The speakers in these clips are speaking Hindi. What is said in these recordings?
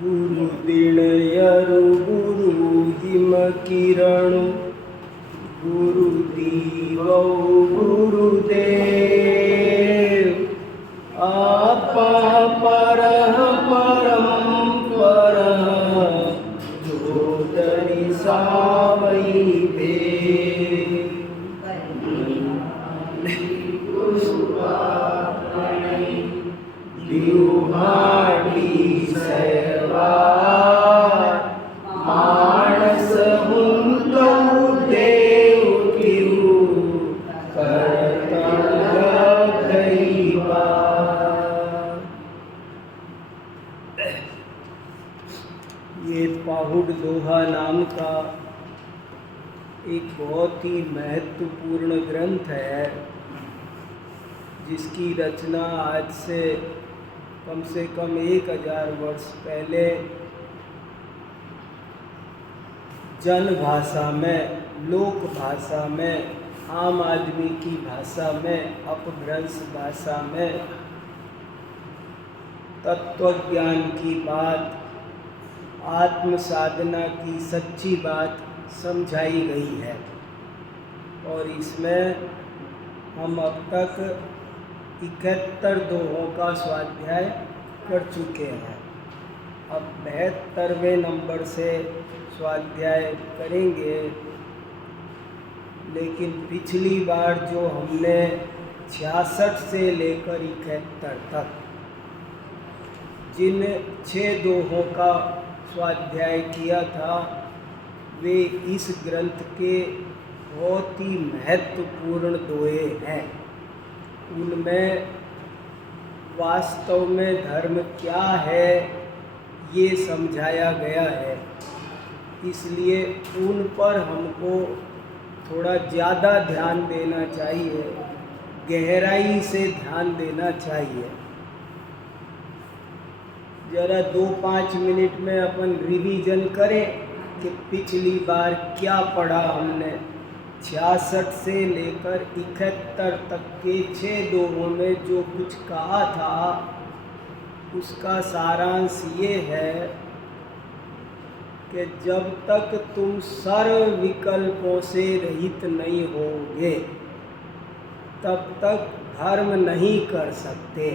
गुरु दिणयरु गुरु हिम किरणु गुरु दीवौ गुरुदेव आपा परः परम परः ज्योतरि सावै भेद दिव्हाटी सहवार मानस हुंतौ देव किरु करतल गईबा। ये पाहुड़ दोहा नाम का एक बहुत ही महत्वपूर्ण ग्रंथ है, जिसकी रचना आज से कम 1000 वर्ष पहले जन भाषा में, लोक भाषा में, आम आदमी की भाषा में, अपभ्रंश भाषा में तत्व ज्ञान की बात, आत्म साधना की सच्ची बात समझाई गई है। और इसमें हम अब तक 71 दोहों का स्वाध्याय कर चुके हैं। अब 72वें नंबर से स्वाध्याय करेंगे। लेकिन पिछली बार जो हमने 66 से लेकर 71 तक जिन 6 दोहों का स्वाध्याय किया था, वे इस ग्रंथ के बहुत ही महत्वपूर्ण दोहे हैं। उनमें वास्तव में धर्म क्या है ये समझाया गया है, इसलिए उन पर हमको थोड़ा ज़्यादा ध्यान देना चाहिए, गहराई से ध्यान देना चाहिए। ज़रा 2-5 मिनट में अपन रिवीजन करें कि पिछली बार क्या पढ़ा हमने। 66 से लेकर 71 तक के 6 दोहों में जो कुछ कहा था, उसका सारांश ये है कि जब तक तुम सर्व विकल्पों से रहित नहीं होगे, तब तक धर्म नहीं कर सकते।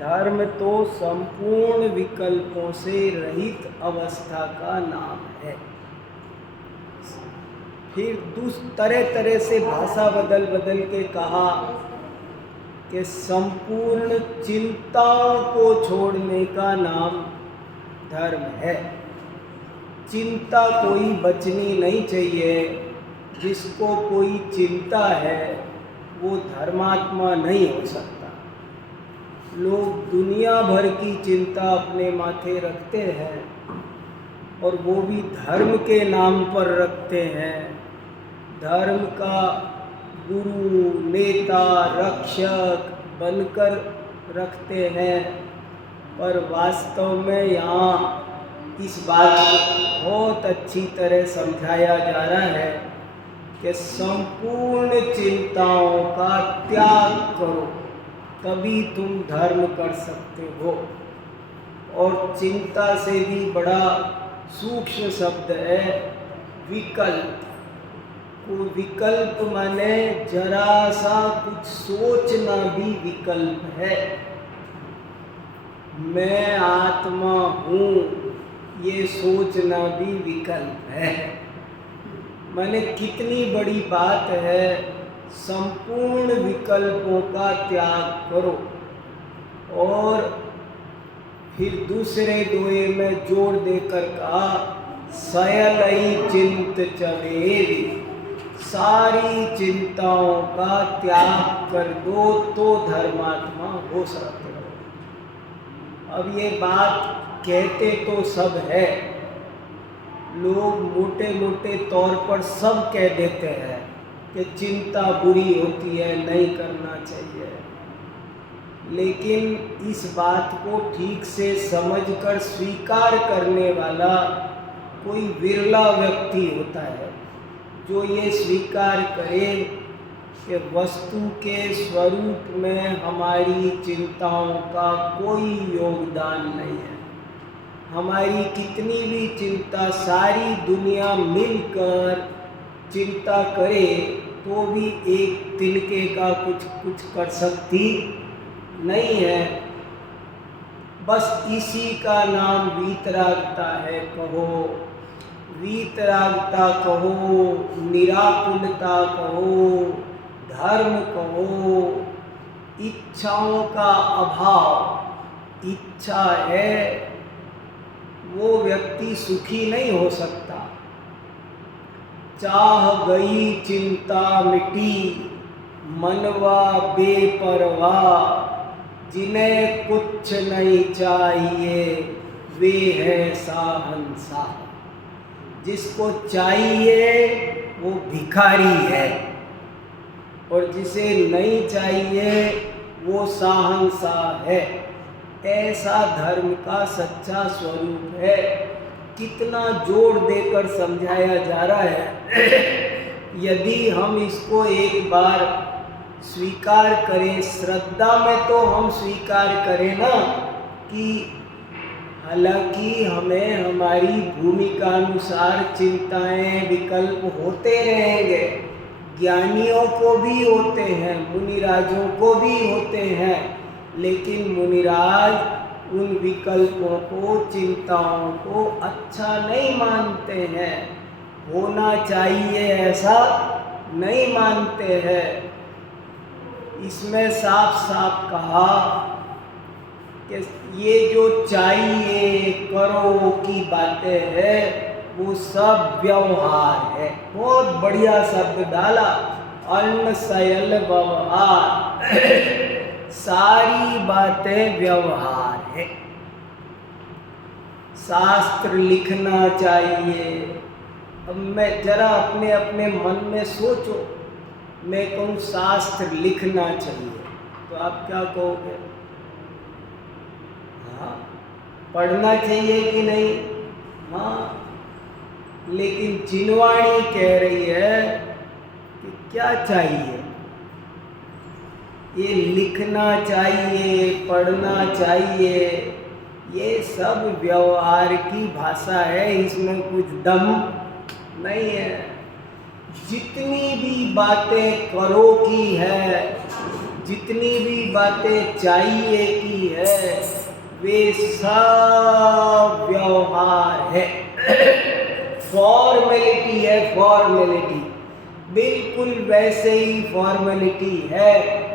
धर्म तो संपूर्ण विकल्पों से रहित अवस्था का नाम है। फिर तरह से भाषा बदल के कहा कि संपूर्ण चिंताओं को छोड़ने का नाम धर्म है। चिंता कोई बचनी नहीं चाहिए। जिसको कोई चिंता है वो धर्मात्मा नहीं हो सकता। लोग दुनिया भर की चिंता अपने माथे रखते हैं, और वो भी धर्म के नाम पर रखते हैं। धर्म का गुरु, नेता, रक्षक बनकर रखते हैं, पर वास्तव में यहाँ इस बात को बहुत अच्छी तरह समझाया जा रहा है कि संपूर्ण चिंताओं का त्याग करो, तभी तुम धर्म कर सकते हो। और चिंता से भी बड़ा सूक्ष्म शब्द है विकल्प। को विकल्प माने जरा सा कुछ सोचना भी विकल्प है। मैं आत्मा हूँ, ये सोचना भी विकल्प है। माने कितनी बड़ी बात है। संपूर्ण विकल्पों का त्याग करो। और फिर दूसरे दोहे में जोड़ देकर कहा, सयलई चिंत चवेरी, सारी चिंताओं का त्याग कर दो तो धर्मात्मा हो सकते हो। अब ये बात कहते तो सब है, लोग मोटे मोटे तौर पर सब कह देते हैं कि चिंता बुरी होती है, नहीं करना चाहिए। लेकिन इस बात को ठीक से समझकर स्वीकार करने वाला कोई विरला व्यक्ति होता है जो ये स्वीकार करे कि वस्तु के स्वरूप में हमारी चिंताओं का कोई योगदान नहीं है। हमारी कितनी भी चिंता, सारी दुनिया मिलकर चिंता करे तो भी एक तिनके का कुछ कर सकती नहीं है। बस इसी का नाम वीतरागता है। कहो वीतरागता, कहो निराकुलता, कहो धर्म, कहो इच्छाओं का अभाव। इच्छा है वो व्यक्ति सुखी नहीं हो सकता। चाह गई चिंता मिटी, मनवा बेपरवाह। जिन्हें कुछ नहीं चाहिए वे है शाहंशाह। जिसको चाहिए वो भिखारी है, और जिसे नहीं चाहिए वो शाहंशाह है। ऐसा धर्म का सच्चा स्वरूप है। कितना जोर देकर समझाया जा रहा है। यदि हम इसको एक बार स्वीकार करें, श्रद्धा में तो हम स्वीकार करें ना कि हालांकि हमें हमारी भूमिका अनुसार चिंताएं, विकल्प होते रहेंगे। ज्ञानियों को भी होते हैं, मुनिराजों को भी होते हैं, लेकिन मुनिराज उन विकल्पों को, चिंताओं को अच्छा नहीं मानते हैं। होना चाहिए ऐसा नहीं मानते हैं। इसमें साफ साफ कहा कि ये जो चाहिए करो की बातें हैं वो सब व्यवहार है। बहुत बढ़िया शब्द डाला, अन्न शयल व्यवहार। सारी बातें व्यवहार है। शास्त्र लिखना चाहिए। अब मैं जरा अपने अपने मन में सोचो, मैं कहूँ शास्त्र लिखना चाहिए तो आप क्या कहोगे? हाँ, पढ़ना चाहिए कि नहीं? हाँ, लेकिन जिनवाणी कह रही है कि क्या चाहिए? ये लिखना चाहिए, पढ़ना चाहिए, ये सब व्यवहार की भाषा है, इसमें कुछ दम नहीं है। जितनी भी बातें करो की है, जितनी भी बातें चाहिए की है, वे सब व्यवहार है। फॉर्मेलिटी है, फॉर्मेलिटी। बिल्कुल वैसे ही फॉर्मेलिटी है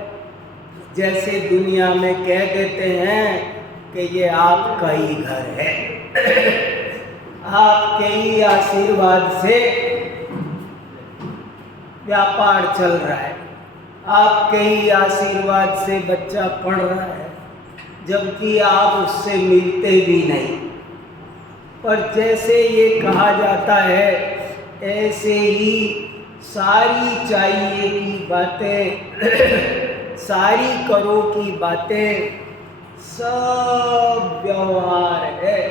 जैसे दुनिया में कह देते हैं कि ये आपका ही घर है। आपके ही आशीर्वाद से व्यापार चल रहा है, आपके ही आशीर्वाद से बच्चा पढ़ रहा है, जबकि आप उससे मिलते भी नहीं। पर जैसे ये कहा जाता है, ऐसे ही सारी चाहिए की बातें, सारी करो की बातें सब व्यवहार है।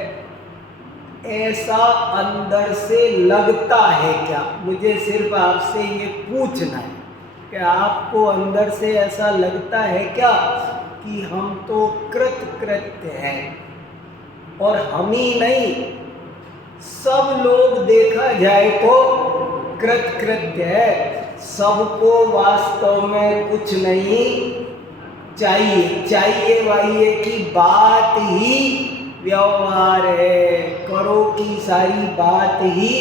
ऐसा अंदर से लगता है क्या? मुझे सिर्फ आपसे ये पूछना है कि आपको अंदर से ऐसा लगता है क्या कि हम तो कृतकृत्य हैं? और हम ही नहीं, सब लोग देखा जाए तो कृतकृत्य है। सबको वास्तव में कुछ नहीं चाहिए। चाहिए वाहिए की बात ही व्यवहार है। करो की सारी बात ही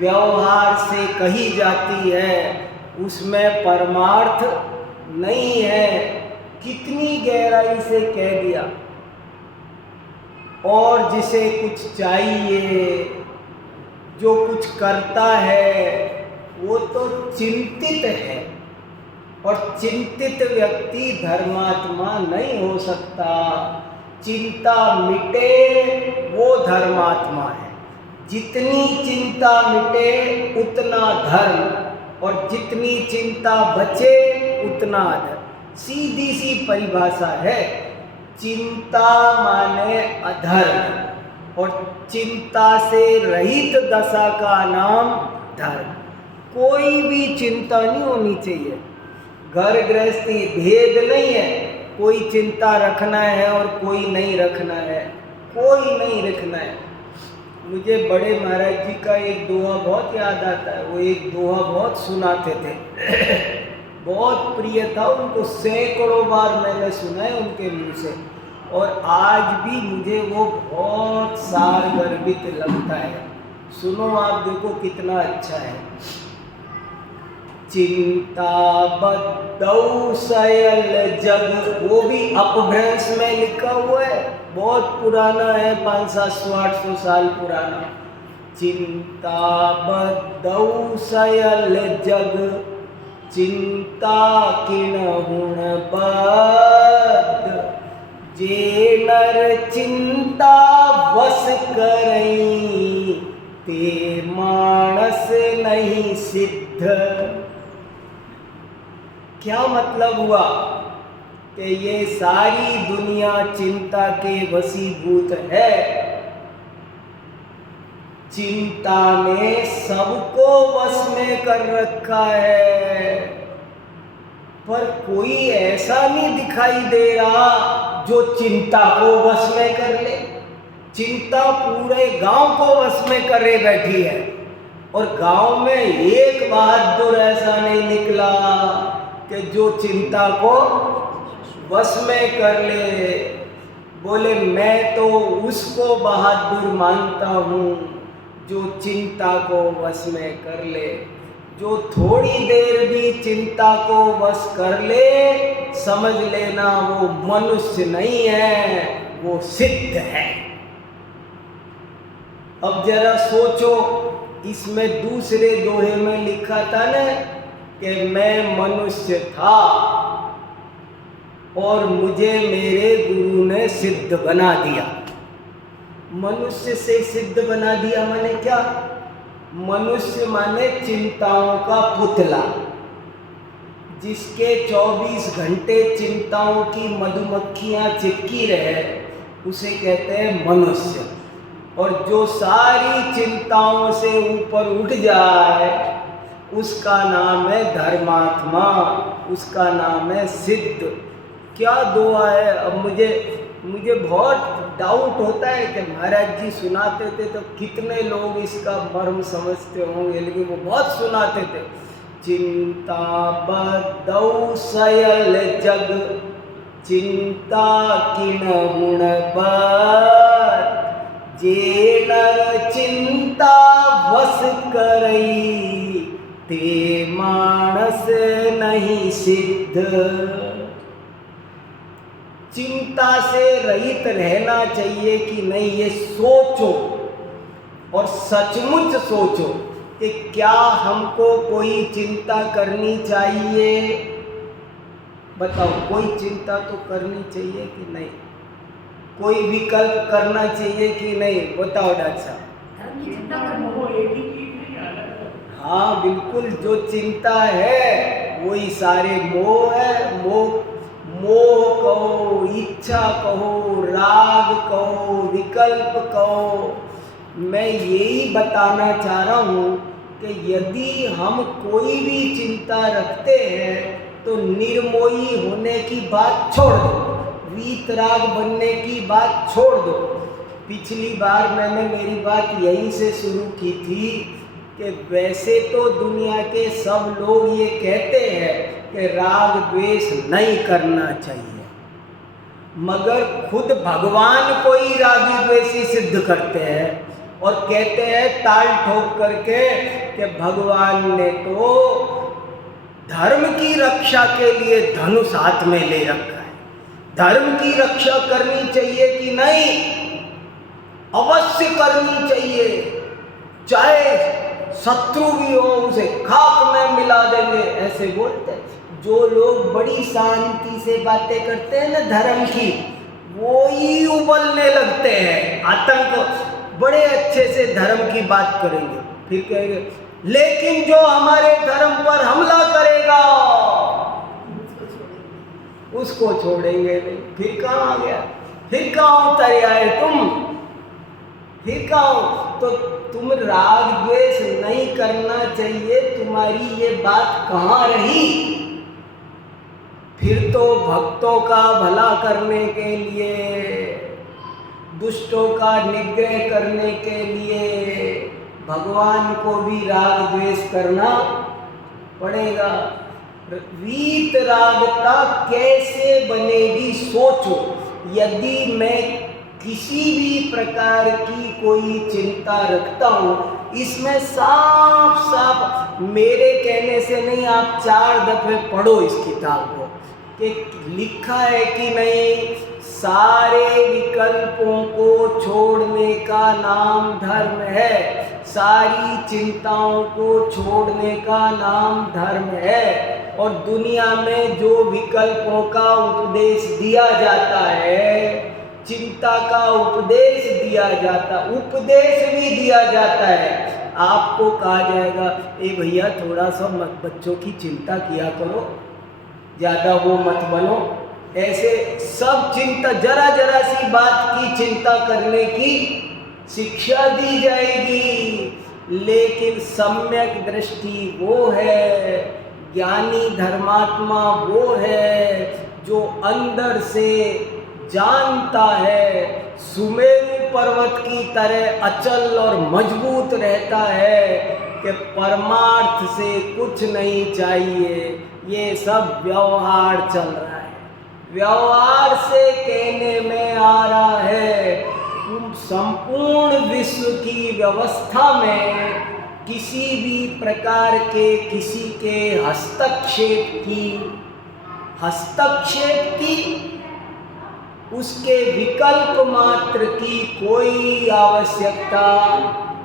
व्यवहार से कही जाती है, उसमें परमार्थ नहीं है। कितनी गहराई से कह दिया। और जिसे कुछ चाहिए, जो कुछ करता है, वो तो चिंतित है, और चिंतित व्यक्ति धर्मात्मा नहीं हो सकता। चिंता मिटे वो धर्मात्मा है। जितनी चिंता मिटे उतना धर्म, और जितनी चिंता बचे उतना अधर्म। सीधी सी परिभाषा है। चिंता माने अधर्म, और चिंता से रहित दशा का नाम धर्म। कोई भी चिंता नहीं होनी चाहिए। घर गृहस्थी भेद नहीं है, कोई चिंता रखना है और कोई नहीं रखना है। कोई नहीं रखना है। मुझे बड़े महाराज जी का एक दोहा बहुत याद आता है। वो एक दोहा बहुत सुनाते थे बहुत प्रिय था उनको, सैकड़ों बार मैंने सुना है उनके मुंह से, और आज भी मुझे वो बहुत सारगर्भित लगता है। सुनो आप, देखो कितना अच्छा है। चिंता बद्धौ सयल जग, वो भी अपभ्रंश में लिखा हुआ है, बहुत पुराना है, 500-700-800 साल पुराना। चिंता बद्धौ सयल जग, चिंता किन्हुन बद्ध, जे नर चिंता वस करई, ते मानस नहीं सिद्ध। क्या मतलब हुआ कि ये सारी दुनिया चिंता के वशीभूत है। चिंता ने सबको वश में कर रखा है, पर कोई ऐसा नहीं दिखाई दे रहा जो चिंता को वश में कर ले। चिंता पूरे गांव को वश में करे बैठी है, और गांव में एक बहादुर ऐसा नहीं निकला कि जो चिंता को वश में कर ले। बोले मैं तो उसको बहादुर मानता हूँ जो चिंता को वश में कर ले। जो थोड़ी देर भी चिंता को वश कर ले, समझ लेना वो मनुष्य नहीं है, वो सिद्ध है। अब जरा सोचो, इसमें दूसरे दोहे में लिखा था ना कि मैं मनुष्य था और मुझे मेरे गुरु ने सिद्ध बना दिया। मनुष्य से सिद्ध बना दिया माने क्या? मनुष्य माने चिंताओं का पुतला, जिसके 24 घंटे चिंताओं की मधुमक्खियां चिपकी रहे, उसे कहते हैं मनुष्य। और जो सारी चिंताओं से ऊपर उठ जाए, उसका नाम है धर्मात्मा, उसका नाम है सिद्ध। क्या दुआ है। अब मुझे बहुत डाउट होता है कि महाराज जी सुनाते थे तो कितने लोग इसका मर्म समझते होंगे, लेकिन वो बहुत सुनाते थे। चिंता बद्धौ सयल जग, चिंता किन्हुन बद्ध, जे नर चिंता वश करई, ते मानस नहीं सिद्ध। चिंता से रहित रहना चाहिए कि नहीं, ये सोचो और सचमुच सोचो कि क्या हमको कोई चिंता करनी चाहिए। बताओ, कोई चिंता तो करनी चाहिए कि नहीं? कोई विकल्प करना चाहिए कि नहीं? बताओ डॉक्टर साहब। हाँ बिल्कुल, जो चिंता है वही सारे मोह है। मोह कहो, इच्छा कहो, राग कहो, विकल्प कहो। मैं यही बताना चाह रहा हूँ कि यदि हम कोई भी चिंता रखते हैं तो निर्मोही होने की बात छोड़ दो, वीतराग बनने की बात छोड़ दो। पिछली बार मैंने मेरी बात यहीं से शुरू की थी कि वैसे तो दुनिया के सब लोग ये कहते हैं कि राग द्वेष नहीं करना चाहिए, मगर खुद भगवान को ही रागी द्वेषी सिद्ध करते हैं और कहते हैं ताल ठोक करके कि भगवान ने तो धर्म की रक्षा के लिए धनुष हाथ में ले रखा है। धर्म की रक्षा करनी चाहिए कि नहीं? अवश्य करनी चाहिए, चाहे शत्रु भी हो उसे खाक में मिला देंगे, ऐसे बोलते हैं। जो लोग बड़ी शांति से बातें करते हैं ना धर्म की, वो ही उबलने लगते हैं। आतंक बड़े अच्छे से धर्म की बात करेंगे, फिर कहेंगे लेकिन जो हमारे धर्म पर हमला करेगा उसको छोड़ेंगे नहीं। फिर कहाँ आ गया? फिर कहाँ उतर आए तुम? फिर कहाँ? तो तुम राग द्वेष नहीं करना चाहिए, तुम्हारी ये बात कहाँ रही? फिर तो भक्तों का भला करने के लिए, दुष्टों का निग्रह करने के लिए भगवान को भी राग द्वेष करना पड़ेगा। वीत रागता कैसे बनेगी सोचो। यदि मैं किसी भी प्रकार की कोई चिंता रखता हूँ, इसमें साफ साफ मेरे कहने से नहीं, आप 4 दफे पढ़ो इस किताब को कि लिखा है कि नहीं, सारे विकल्पों को छोड़ने का नाम धर्म है, सारी चिंताओं को छोड़ने का नाम धर्म है। और दुनिया में जो विकल्पों का उपदेश दिया जाता है, चिंता का उपदेश दिया जाता, उपदेश भी दिया जाता है, आपको कहा जाएगा ए भैया थोड़ा सा मत बच्चों की चिंता किया करो, ज़्यादा वो मत बनो। ऐसे सब चिंता, जरा जरा सी बात की चिंता करने की शिक्षा दी जाएगी। लेकिन सम्यक दृष्टि वो है, ज्ञानी धर्मात्मा वो है जो अंदर से जानता है, सुमेरु पर्वत की तरह अचल और मजबूत रहता है कि परमार्थ से कुछ नहीं चाहिए, ये सब व्यवहार चल रहा है। व्यवहार से कहने में आ रहा है संपूर्ण विश्व की व्यवस्था में किसी भी प्रकार के किसी के हस्तक्षेप की उसके विकल्प मात्र की कोई आवश्यकता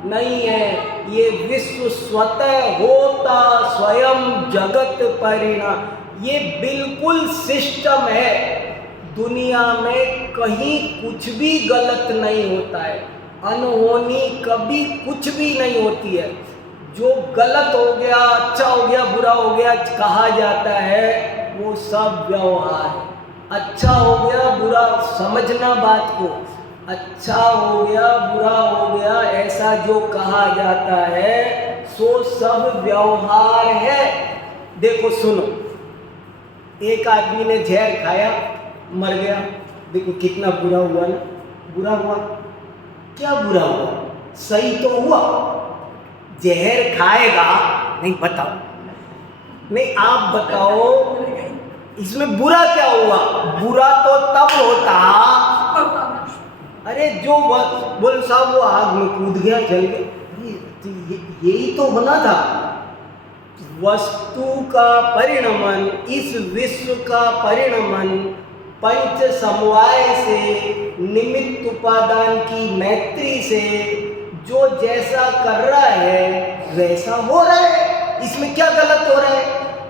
नहीं है। ये विश्व स्वतः होता स्वयं जगत परिणाम, ये बिल्कुल सिस्टम है। दुनिया में कहीं कुछ भी गलत नहीं होता है, अनहोनी कभी कुछ भी नहीं होती है। जो गलत हो गया, अच्छा हो गया, बुरा हो गया कहा जाता है, वो सब व्यवहार है। अच्छा हो गया, बुरा समझना बात को, अच्छा हो गया, बुरा हो गया, ऐसा जो कहा जाता है सो सब व्यवहार है। देखो सुनो, एक आदमी ने जहर खाया, मर गया, देखो कितना बुरा हुआ ना, बुरा हुआ, क्या बुरा हुआ, सही तो हुआ। जहर खाएगा, नहीं बताओ, नहीं आप बताओ इसमें बुरा क्या हुआ? बुरा तो तब होता, अरे जो बोल साहब वो आग में कूद गया, जल गया, यही तो होना था। वस्तु का परिणमन, इस विश्व का परिणमन पंच समवाय से, निमित्त उपादान की मैत्री से जो जैसा कर रहा है वैसा हो रहा है। इसमें क्या गलत हो रहा है?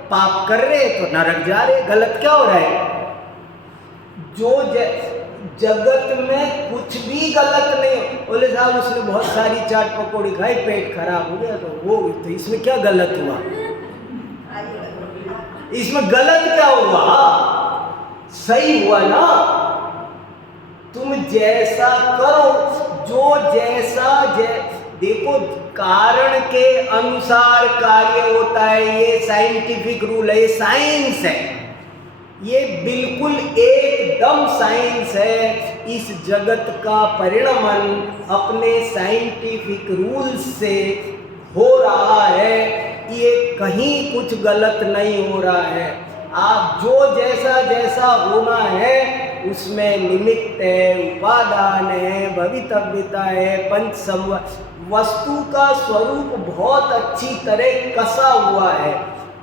पाप कर रहे तो नरक जा रहे, गलत क्या हो रहा है? जो जगत में कुछ भी गलत नहीं। बोले साहब उसने बहुत सारी चाट पकौड़ी खाई, पेट खराब हो गया, तो वो तो इसमें क्या गलत हुआ? इसमें गलत क्या हुआ? सही हुआ ना। तुम जैसा करो, जो जैसा देखो कारण के अनुसार कार्य होता है, ये साइंटिफिक रूल है, ये साइंस है, ये बिल्कुल एकदम साइंस है। इस जगत का परिणमन अपने साइंटिफिक रूल्स से हो रहा है, ये कहीं कुछ गलत नहीं हो रहा है। आप जो जैसा जैसा होना है उसमें निमित्त है, उपादान है, भवितव्यता है, पंच समवाय, वस्तु का स्वरूप बहुत अच्छी तरह कसा हुआ है,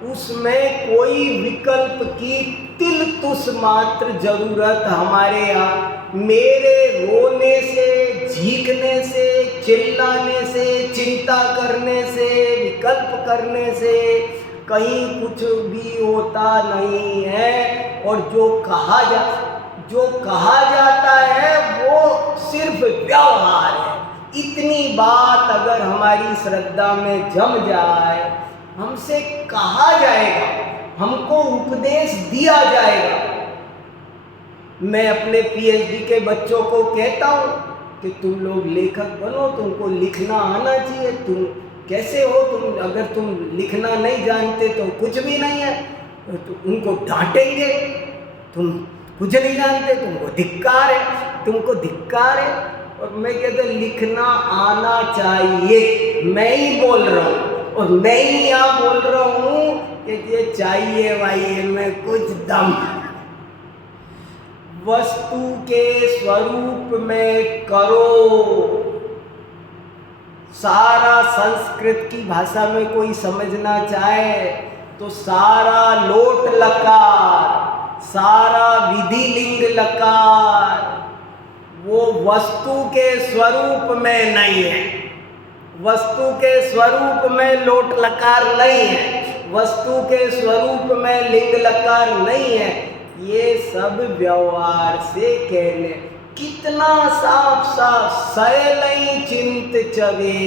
उसमें कोई विकल्प की तिल तुस मात्र जरूरत हमारे यहाँ, मेरे रोने से, झीकने से, चिल्लाने से, चिंता करने से, विकल्प करने से कहीं कुछ भी होता नहीं है। और जो कहा जाता है वो सिर्फ व्यवहार है। इतनी बात अगर हमारी श्रद्धा में जम जाए, हमसे कहा जाएगा, हमको उपदेश दिया जाएगा। मैं अपने पीएचडी के बच्चों को कहता हूँ कि तुम लोग लेखक बनो, तुमको लिखना आना चाहिए। तुम कैसे हो? तुम अगर तुम लिखना नहीं जानते तो कुछ भी नहीं है। तो उनको डांटेंगे, तुम कुछ नहीं जानते, तुमको धिक्कार है। तुमको धिक्कार है। और मैं कहता लिखना आना चाहिए, मैं ही बोल रहा हूँ और मैं ही यहाँ बोल रहा हूँ कि ये चाहिए वाइए में कुछ दम। वस्तु के स्वरूप में करो। सारा संस्कृत की भाषा में कोई समझना चाहे तो सारा लोट लकार, सारा विधि लिंग लकार वो वस्तु के स्वरूप में नहीं है। वस्तु के स्वरूप में लोट लकार नहीं है, वस्तु के स्वरूप में लिंग लकार नहीं है। ये सब व्यवहार से कहने। कितना साफ साफ सैलई चिंत चवे,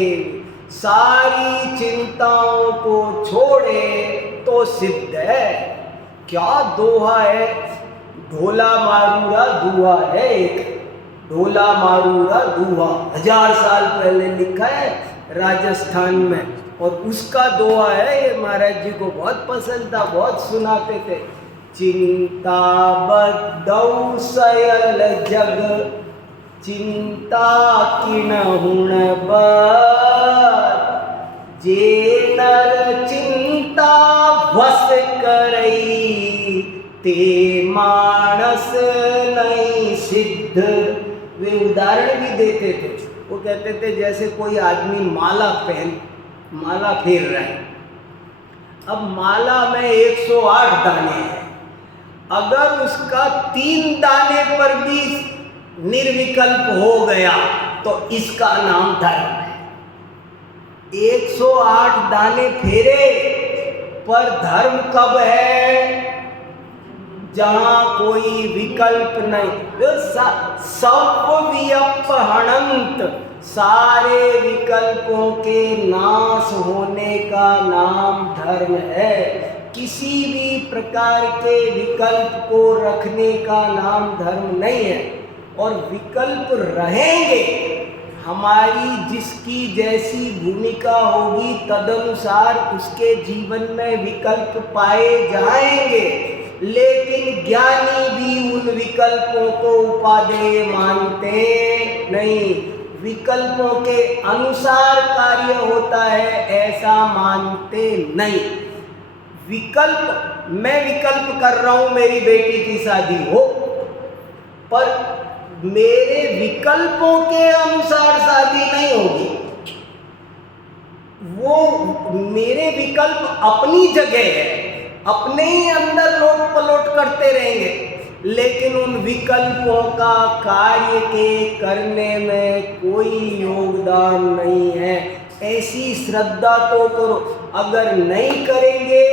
सारी चिंताओं को छोड़े तो सिद्ध है। क्या दोहा है, ढोला मारूरा दुआ है एक, ढोला मारूरा दुआ 1000 साल पहले लिखा है राजस्थान में, और उसका दोहा है। ये महाराज जी को बहुत पसंद था, बहुत सुनाते थे। चिंता बद्धौ सयल जग, चिंता किन हुण बर, जे नर चिंता वस करई, ते मानस नहीं सिद्ध। वे उदाहरण भी देते थे। वो कहते थे जैसे कोई आदमी माला फेर रहा है। अब माला में 108 दाने हैं, अगर उसका 3 दाने पर भी निर्विकल्प हो गया तो इसका नाम धर्म है। 108 दाने फेरे पर धर्म कब है, जहां कोई विकल्प नहीं। सव्यपहणंत, सारे विकल्पों के नाश होने का नाम धर्म है। किसी भी प्रकार के विकल्प को रखने का नाम धर्म नहीं है। और विकल्प रहेंगे, हमारी जिसकी जैसी भूमिका होगी तदनुसार उसके जीवन में विकल्प पाए जाएंगे। लेकिन ज्ञानी भी उन विकल्पों को उपादेय मानते नहीं। विकल्पों के अनुसार कार्य होता है ऐसा मानते नहीं। विकल्प, मैं विकल्प कर रहा हूं मेरी बेटी की शादी हो, पर मेरे विकल्पों के अनुसार शादी नहीं होगी। वो मेरे विकल्प अपनी जगह है, अपने ही अंदर लोट पलोट करते रहेंगे, लेकिन उन विकल्पों का कार्य के करने में कोई योगदान नहीं है। ऐसी श्रद्धा तो करो। अगर नहीं करेंगे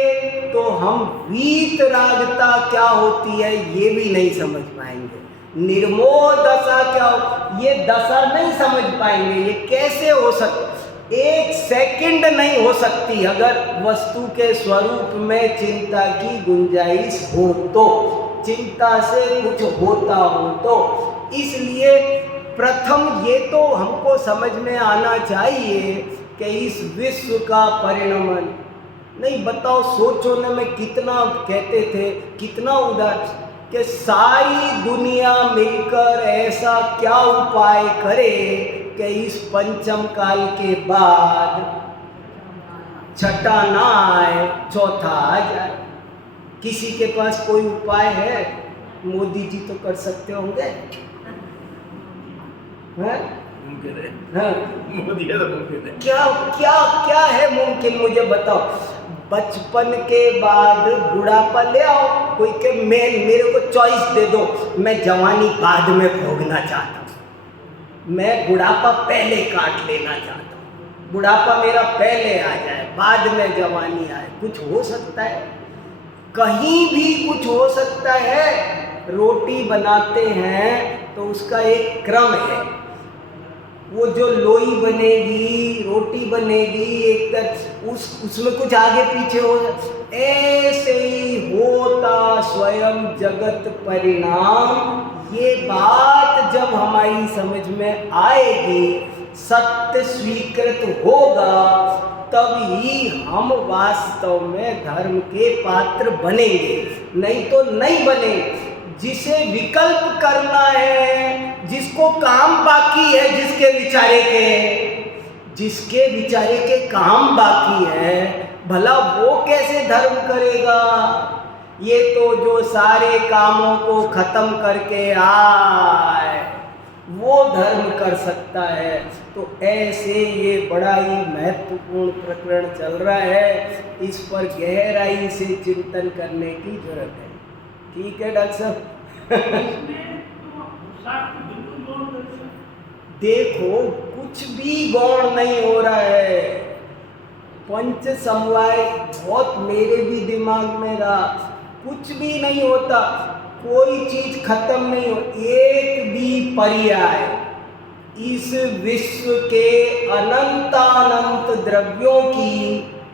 तो हम वीतरागता क्या होती है ये भी नहीं समझ पाएंगे। निर्मोह दशा क्या हो, ये दशा नहीं समझ पाएंगे। ये कैसे हो सकता, 1 सेकंड नहीं हो सकती अगर वस्तु के स्वरूप में चिंता की गुंजाइश हो तो, चिंता से कुछ होता हो तो। इसलिए प्रथम ये तो हमको समझ में आना चाहिए कि इस विश्व का परिणमन नहीं, बताओ सोचो न, मैं कितना कहते थे, कितना उदार कि सारी दुनिया मिलकर ऐसा क्या उपाय करे कि इस पंचम काल के बाद छठा ना आए, चौथा आ जाए। किसी के पास कोई उपाय है? मोदी जी तो कर सकते होंगे, हैं? मुमकिन है। हाँ, मोदी है तो मुमकिन है। क्या क्या क्या है मुमकिन, मुझे बताओ। बचपन के बाद बुढ़ापा ले आओ, कोई के मेरे को चॉइस दे दो, मैं जवानी बाद में भोगना चाहता हूँ, मैं बुढ़ापा पहले काट लेना चाहता हूँ, बुढ़ापा मेरा पहले आ जाए बाद में जवानी आए। कुछ हो सकता है? कहीं भी कुछ हो सकता है। रोटी बनाते हैं तो उसका एक क्रम है, वो जो लोई बनेगी, रोटी बनेगी, एक तरह उसमें कुछ आगे पीछे हो, ऐसे ही होता स्वयं जगत परिणाम। ये बात जब हमारी समझ में आएगी, सत्य स्वीकृत होगा, तभी हम वास्तव में धर्म के पात्र बनेंगे, नहीं तो नहीं बनेंगे। जिसे विकल्प करना है जिसको काम बाकी है, जिसके विचारे के काम बाकी है, भला वो कैसे धर्म करेगा? ये तो जो सारे कामों को खत्म करके आए वो धर्म कर सकता है। तो ऐसे ये बड़ा ही महत्वपूर्ण प्रकरण चल रहा है, इस पर गहराई से चिंतन करने की जरूरत है। ठीक है डॉक्टर साहब? देखो कुछ भी गौण नहीं हो रहा है। पंच समवाय बहुत मेरे भी दिमाग में रहा, कुछ भी नहीं होता, कोई चीज खत्म नहीं हो। एक भी पर्याय इस विश्व के अनंतानंत द्रव्यों की,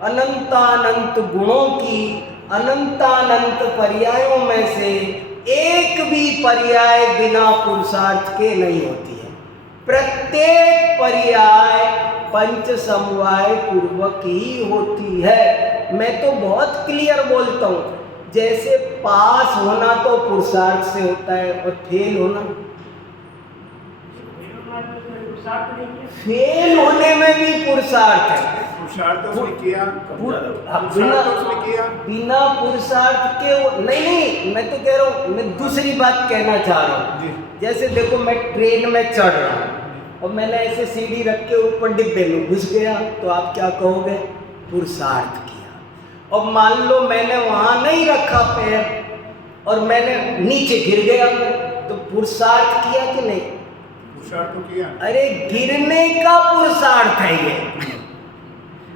अनंतानंत गुणों की, अनंतानंत पर्यायों में से एक भी पर्याय बिना पुरुषार्थ के नहीं होती है। प्रत्येक पर्याय पंच समवाय पूर्वक ही होती है। मैं तो बहुत क्लियर बोलता हूँ, जैसे पास होना तो पुरुषार्थ से होता है और फेल होना, फेल होने में भी पुरुषार्थ है। पुरुषार्थ तो उसने किया, बिना पुरुषार्थ के नहीं, मैं तो कह रहा हूँ, मैं दूसरी बात कहना चाह रहा हूँ। जैसे देखो मैं ट्रेन में चढ़ रहा हूँ और मैंने ऐसे सीढ़ी रख के ऊपर डिब्बे में घुस गया, तो आप क्या कहोगे? पुरुषार्थ किया। और मान लो मैंने वहाँ नहीं रखा पैर और मैंने नीचे गिर गया, तो पुरुषार्थ किया कि नहीं? पुरुषार्थ तो किया। अरे गिरने का पुरुषार्थ है ये।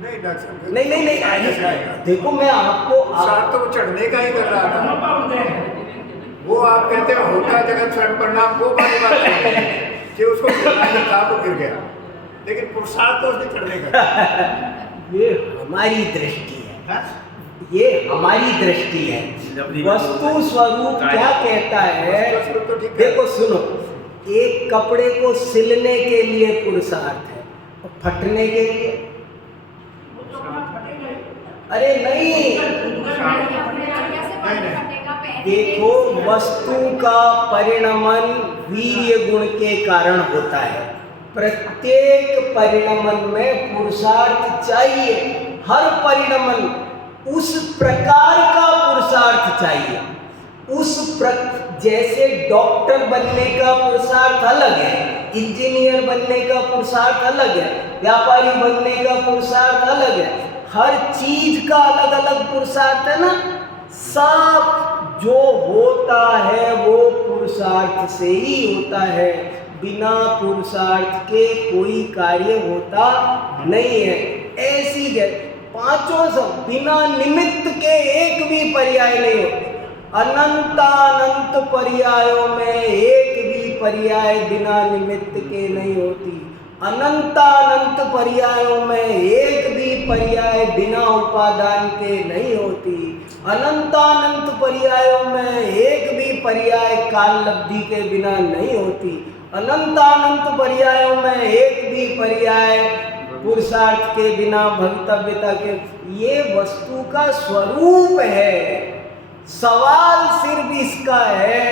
नहीं डॉक्टर, नहीं, देखो मैं आपको पुरुषार्थ तो वो चढ़ने का ही कर रहा था। वो आप कहते हो होता है जगत स्वयं परिणाम, वो बात है कि उसको गिरना था, वो गिर गया, लेकिन पुरुषार्थ तो उसने चढ़ने का। ये हमारी दृष्टि है, ये हमारी दृष्टि है। वस्तु स्वरूप क्या कहता है? देखो सुनो, एक कपड़े को सिलने के लिए पुरुषार्थ है और फटने के लिए, अरे नहीं, देखो वस्तु का परिणमन वीर्य गुण के कारण होता है। प्रत्येक परिणमन में पुरुषार्थ चाहिए, हर परिणमन उस प्रकार का पुरुषार्थ चाहिए। जैसे डॉक्टर बनने का पुरुषार्थ अलग है, इंजीनियर बनने का पुरुषार्थ अलग है, व्यापारी बनने का पुरुषार्थ अलग है, हर चीज का अलग अलग पुरुषार्थ है ना। सब जो होता है वो पुरुषार्थ से ही होता है, बिना पुरुषार्थ के कोई कार्य होता नहीं है। ऐसी पांचों सब बिना निमित्त के एक भी पर्याय नहीं हो। अनंतानंत पर्यायों में एक भी पर्याय बिना निमित्त के नहीं होती। अनंतानंत पर्यायों में एक भी पर्याय बिना उपादान के नहीं होती। अनंतानंत पर्यायों में एक भी पर्याय काल लब्धि के बिना नहीं होती। अनंतानंत पर्यायों में एक भी पर्याय पुरुषार्थ के बिना भवितव्यता के। ये वस्तु का स्वरूप है। सवाल सिर्फ इसका है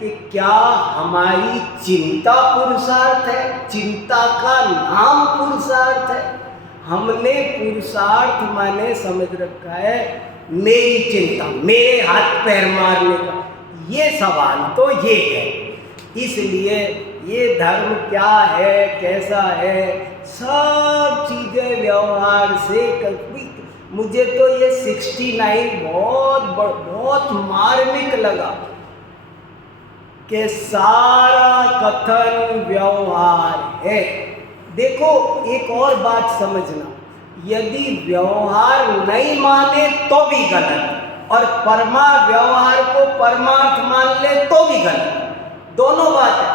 कि क्या हमारी चिंता पुरुषार्थ है? चिंता का नाम पुरुषार्थ है। हमने पुरुषार्थ माने समझ रखा है मेरी चिंता, मेरे हाथ पैर मारने का। ये सवाल तो ये है। इसलिए ये धर्म क्या है, कैसा है, सब चीजें व्यवहार से कभी। मुझे तो ये 69 बहुत मार्मिक लगा कि सारा कथन व्यवहार है। देखो एक और बात समझना, यदि व्यवहार नहीं माने तो भी गलत, और व्यवहार को परमार्थ मान ले तो भी गलत। दोनों बात है।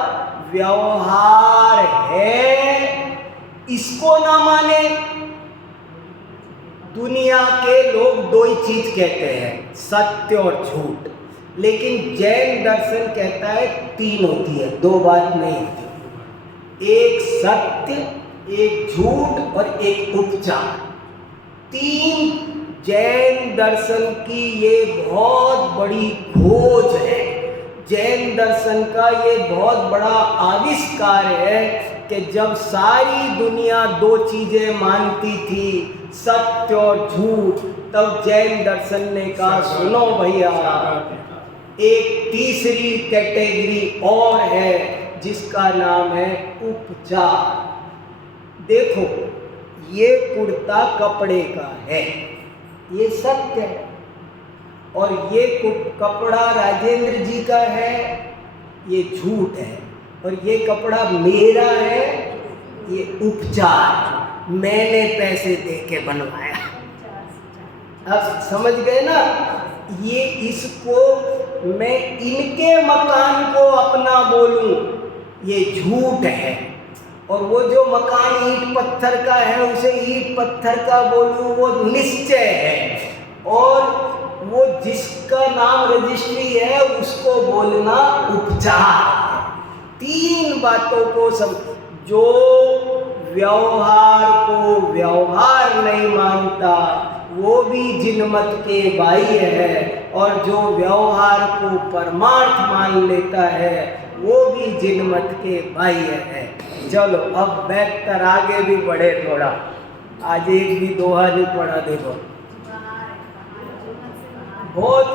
व्यवहार है, इसको ना माने। दुनिया के लोग दो ही चीज कहते हैं, सत्य और झूठ, लेकिन जैन दर्शन कहता है तीन होती है, दो बात नहीं होती। एक सत्य, एक झूठ और एक उपचार। तीन जैन दर्शन की ये बहुत बड़ी खोज है, जैन दर्शन का ये बहुत बड़ा आविष्कार है कि जब सारी दुनिया दो चीजें मानती थी, सत्य और झूठ, तब जैन दर्शन ने कहा सुनो भैया, एक तीसरी कैटेगरी और है जिसका नाम है उपचार। देखो, ये कुर्ता कपड़े का है, ये सत्य है, और ये कपड़ा राजेंद्र जी का है, ये झूठ है, और ये कपड़ा मेरा है, ये उपचार, मैंने पैसे दे के बनवाया। अब समझ गए ना? ये इसको मैं इनके मकान को अपना बोलूं, ये झूठ है, और वो जो मकान ईंट पत्थर का है उसे ईंट पत्थर का बोलूं, वो निश्चय है, और वो जिसका नाम रजिस्ट्री है उसको बोलना उपचार। तीन बातों को जो व्यवहार को व्यवहार नहीं मानता वो भी जिनमत के बाह्य है, और जो व्यवहार को परमार्थ मान लेता है वो भी जिनमत के बाह्य है। चलो अब बेहतर आगे भी बढ़े थोड़ा, आज एक भी दोहा नहीं पढ़ा। देखो बहुत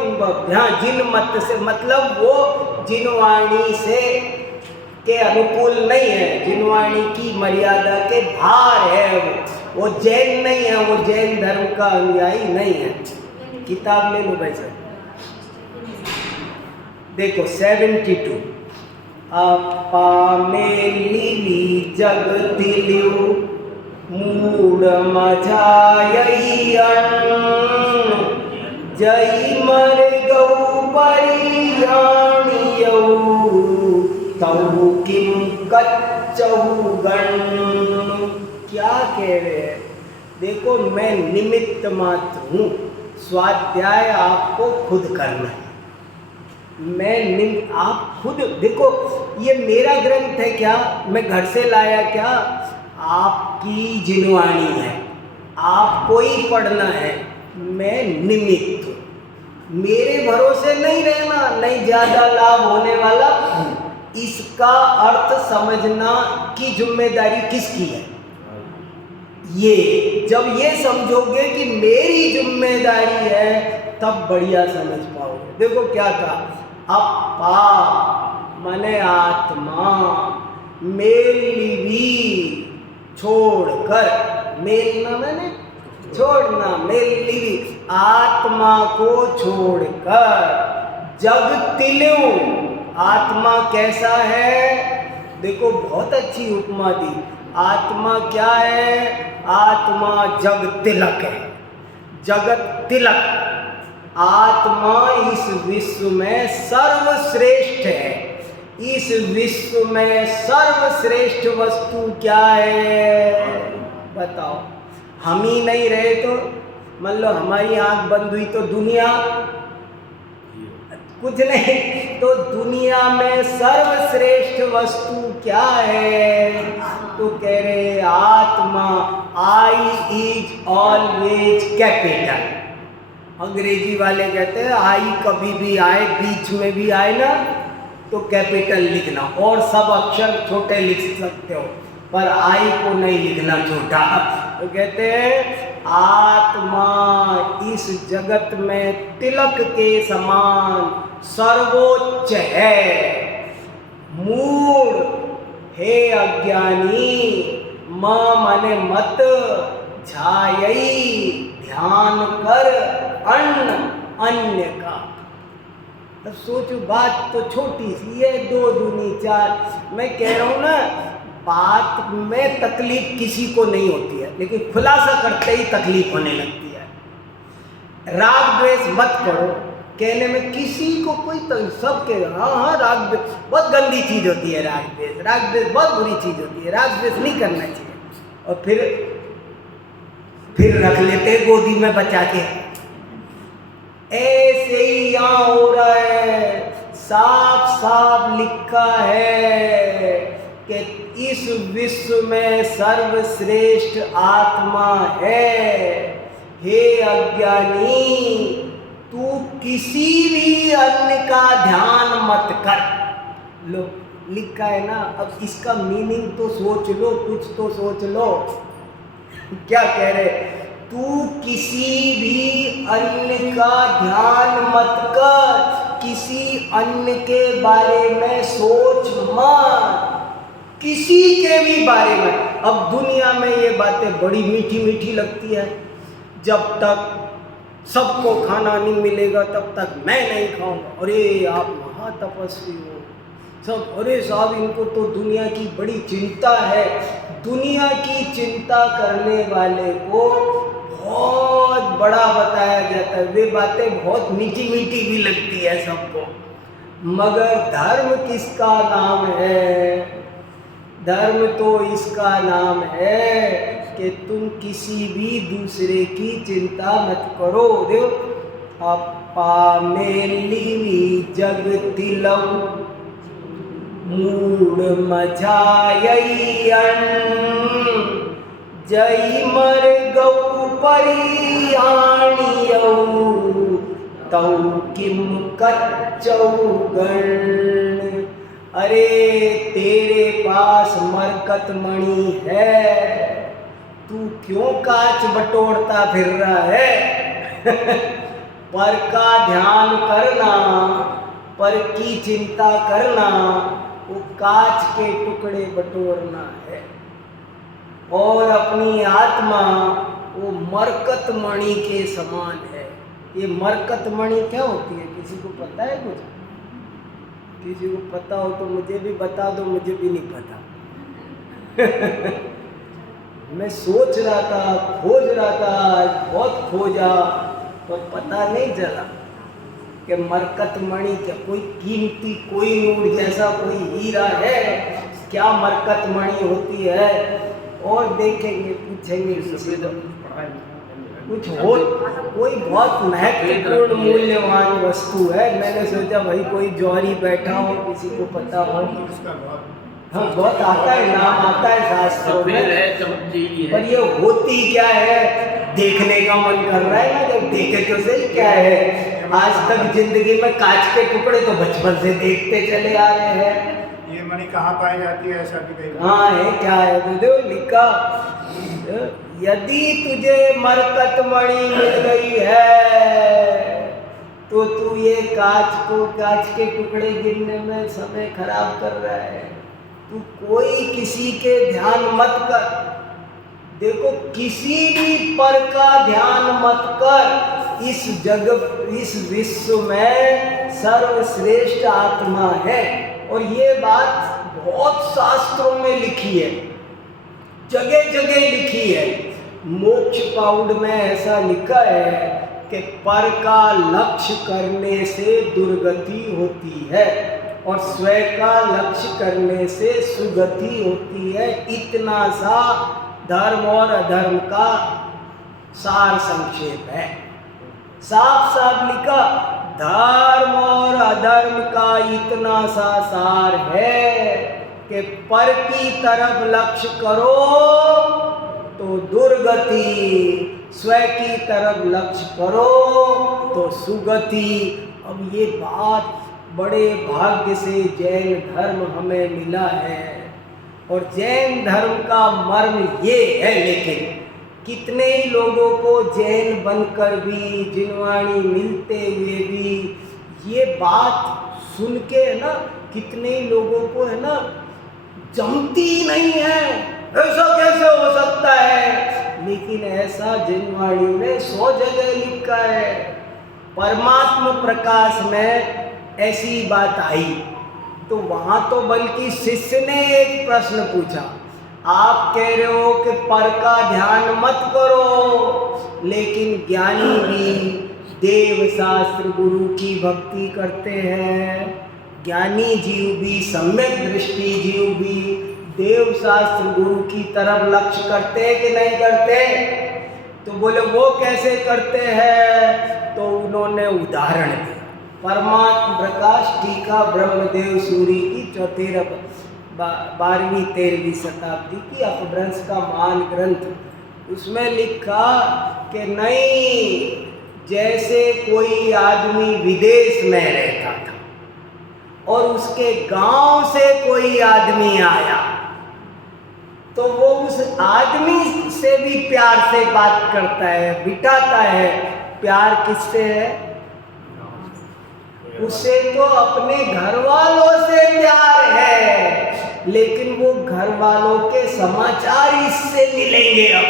हाँ, जिनमत से मतलब वो जिनवाणी से के अनुकूल नहीं है, जिनवाणी की मर्यादा के बाहर है, वो जैन नहीं है, वो जैन धर्म का अनुयायी नहीं है। किताब ले लो वैसे, देखो 72 अपा मेली जगतिलियु मूड मजायई जय मर गौ परियाणियौ तौ किम कच्चहु गण। क्या कह रहे हैं? देखो, मैं निमित्त मात्र हूँ, स्वाध्याय आपको खुद करना है। आप खुद देखो, ये मेरा ग्रंथ है क्या? मैं घर से लाया क्या? आपकी जिनवाणी है, आपको ही पढ़ना है। मैं निमित्त हूँ, मेरे भरोसे नहीं रहना, नहीं ज़्यादा लाभ होने वाला। इसका अर्थ समझना कि जिम्मेदारी किसकी है। ये जब ये समझोगे कि मेरी जिम्मेदारी है, तब बढ़िया समझ पाओगे। देखो क्या कहा, अपा माने आत्मा, मेलिवी छोड़कर, मेलना मैंने छोड़ना, मेलिवी आत्मा को छोड़कर, जगतिलियु आत्मा कैसा है? देखो बहुत अच्छी उपमा दी। आत्मा क्या है? आत्मा जग तिलक है, जगत तिलक। आत्मा इस विश्व में सर्वश्रेष्ठ है। इस विश्व में सर्वश्रेष्ठ वस्तु क्या है? बताओ। हम ही नहीं रहे तो, मतलब हमारी आंख बंद हुई तो दुनिया कुछ नहीं, तो दुनिया में सर्वश्रेष्ठ वस्तु क्या है? तो कह रहे आत्मा, आई इज ऑलवेज कैपिटल। अंग्रेजी वाले कहते हैं आई कभी भी आए, बीच में भी आए ना तो कैपिटल लिखना, और सब अक्षर छोटे लिख सकते हो, पर आई को नहीं लिखना छोटा। तो कहते हैं आत्मा इस जगत में तिलक के समान सर्वोच्च है। मूढ़ हे अज्ञानी, माने मत, झायई ध्यान कर अन्न अन्य का। अब सोचो, बात तो छोटी सी है, 2 दूनी 4। मैं कह रहा हूँ ना, बात में तकलीफ किसी को नहीं होती है, लेकिन खुलासा करते ही तकलीफ होने लगती है। राग द्वेष मत करो, कहने में किसी को कोई सब के हाँ राग द्वेष बहुत गंदी चीज़ होती है। राग द्वेष बहुत बुरी चीज़ होती है, राग द्वेष नहीं करना चाहिए। और फिर रख लेते गोदी में बचा के। ऐसे ही यहाँ हो रहा है, साफ साफ लिखा है कि इस विश्व में सर्वश्रेष्ठ आत्मा है। हे अज्ञानी, तू किसी भी अन्य का ध्यान मत कर। लो लिखा है ना, अब इसका मीनिंग तो सोच लो, कुछ तो सोच लो। क्या कह रहे, तू किसी भी अन्य का ध्यान मत कर, किसी अन्य के बारे में सोच मत, किसी के भी बारे में। अब दुनिया में ये बातें बड़ी मीठी मीठी लगती है, जब तक सबको खाना नहीं मिलेगा तब तक मैं नहीं खाऊंगा। अरे आप महातपस्वी हो सब, अरे साहब इनको तो दुनिया की बड़ी चिंता है। दुनिया की चिंता करने वाले को बहुत बड़ा बताया जाता है, वे बातें बहुत मीठी मीठी भी लगती है सबको। मगर धर्म किसका नाम है? धर्म तो इसका नाम है कि तुम किसी भी दूसरे की चिंता मत करो। देखो अपा मेली जगतिलम मूड मझायन जय मर गौ परियाणियौ तौ किम कच्चौगण। अरे तेरे पास मरकत मणि है, तू क्यों कांच बटोरता फिर रहा है? पर का ध्यान करना, पर की चिंता करना, वो कांच के टुकड़े बटोरना है। और अपनी आत्मा वो मरकत मणि के समान है। ये मरकत मणि क्या होती है, किसी को पता है? कुछ किसी को पता हो तो मुझे भी बता दो, मुझे भी नहीं पता। मैं सोच रहा था, खोज रहा था, बहुत खोजा, पर पता नहीं चला कि मरकत मणि क्या कोई कीमती, कोई नूर जैसा कोई हीरा है, क्या मरकत मणि होती है। और देखेंगे, पूछेंगे किसी को, कुछ हो, कोई बहुत महत्वपूर्ण मूल्यवान वस्तु है। मैंने सोचा भाई कोई जौहरी बैठा हो, किसी को पता हो। हाँ बहुत आता है, नाम आता है शास्त्रों में, पर ये होती क्या है देखने का मन कर रहा है ना। जब देखे तो सही क्या है। आज तक जिंदगी में कांच के टुकड़े तो बचपन से देखते चले आ रहे हैं। ये मणि कहाँ पाई जाती है, ऐसा भी कहीं? हाँ है, क्या है तो देखो लिखा, यदि तुझे मरकत मणि मिल गई है तो तू ये कांच के टुकड़े गिनने में समय खराब कर रहा है। तू कोई किसी के ध्यान मत कर। देखो किसी भी पर का ध्यान मत कर। इस विश्व में सर्वश्रेष्ठ आत्मा है, और ये बात बहुत शास्त्रों में लिखी है, जगह जगह लिखी है। मोक्ष पाउड में ऐसा लिखा है कि पर का लक्ष्य करने से दुर्गति होती है और स्वयं का लक्ष्य करने से सुगति होती है। इतना सा धर्म और अधर्म का सार संक्षेप है। साफ साफ लिखा, धर्म और अधर्म का इतना सा सार है कि पर की तरफ लक्ष्य करो तो दुर्गति, स्वयं की तरफ लक्ष्य करो तो सुगति। अब ये बात बड़े भाग्य से जैन धर्म हमें मिला है, और जैन धर्म का मर्म ये है। लेकिन कितने ही लोगों को जैन बनकर भी, जिनवाणी मिलते हुए भी ये बात सुन के है ना, कितने ही लोगों को है ना जमती नहीं है, ऐसा कैसे हो सकता है। लेकिन ऐसा जिनवाणी में 100 जगह लिखा है। परमात्मा प्रकाश में ऐसी बात आई तो वहाँ तो बल्कि शिष्य ने एक प्रश्न पूछा, आप कह रहे हो कि पर का ध्यान मत करो, लेकिन ज्ञानी भी देव शास्त्र गुरु की भक्ति करते हैं। ज्ञानी जीव भी, सम्यक दृष्टि जीव भी देव शास्त्र गुरु की तरफ लक्ष्य करते हैं कि नहीं करते? तो बोले वो कैसे करते हैं? तो उन्होंने उदाहरण दिया। परमात्मा प्रकाश टीका ब्रह्मदेव सूरी की 12वीं-13वीं शताब्दी की अपभ्रंश का महान ग्रंथ, उसमें लिखा कि नहीं, जैसे कोई आदमी विदेश में रहता था और उसके गांव से कोई आदमी आया तो वो उस आदमी से भी प्यार से बात करता है, बिठाता है। प्यार किससे है? उसे तो अपने घर वालों से प्यार है, लेकिन वो घर वालों के समाचार इससे मिलेंगे। अब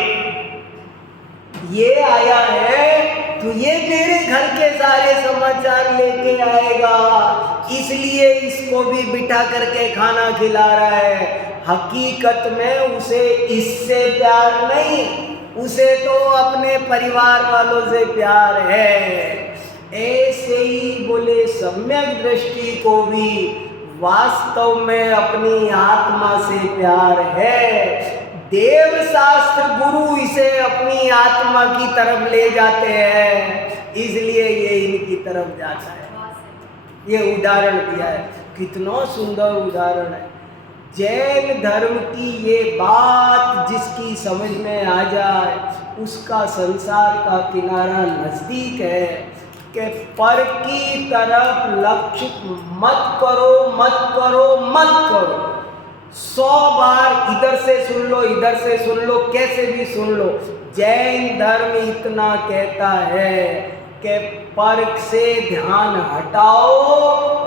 ये आया है तो ये मेरे घर के सारे समाचार लेके आएगा, इसलिए इसको भी बिठा करके खाना खिला रहा है। हकीकत में उसे इससे प्यार नहीं, उसे तो अपने परिवार वालों से प्यार है। ऐसे ही बोले सम्यक दृष्टि को भी वास्तव में अपनी आत्मा से प्यार है। देव शास्त्र गुरु इसे अपनी आत्मा की तरफ ले जाते हैं, इसलिए ये इनकी तरफ जाता है। ये उदाहरण दिया है, कितना सुंदर उदाहरण है। जैन धर्म की ये बात जिसकी समझ में आ जाए, उसका संसार का किनारा नजदीक है कि पर की तरफ लक्ष्य मत करो, मत करो, मत करो। 100 बार इधर से सुन लो, इधर से सुन लो, कैसे भी सुन लो। जैन धर्म इतना कहता है कि पर्क से ध्यान हटाओ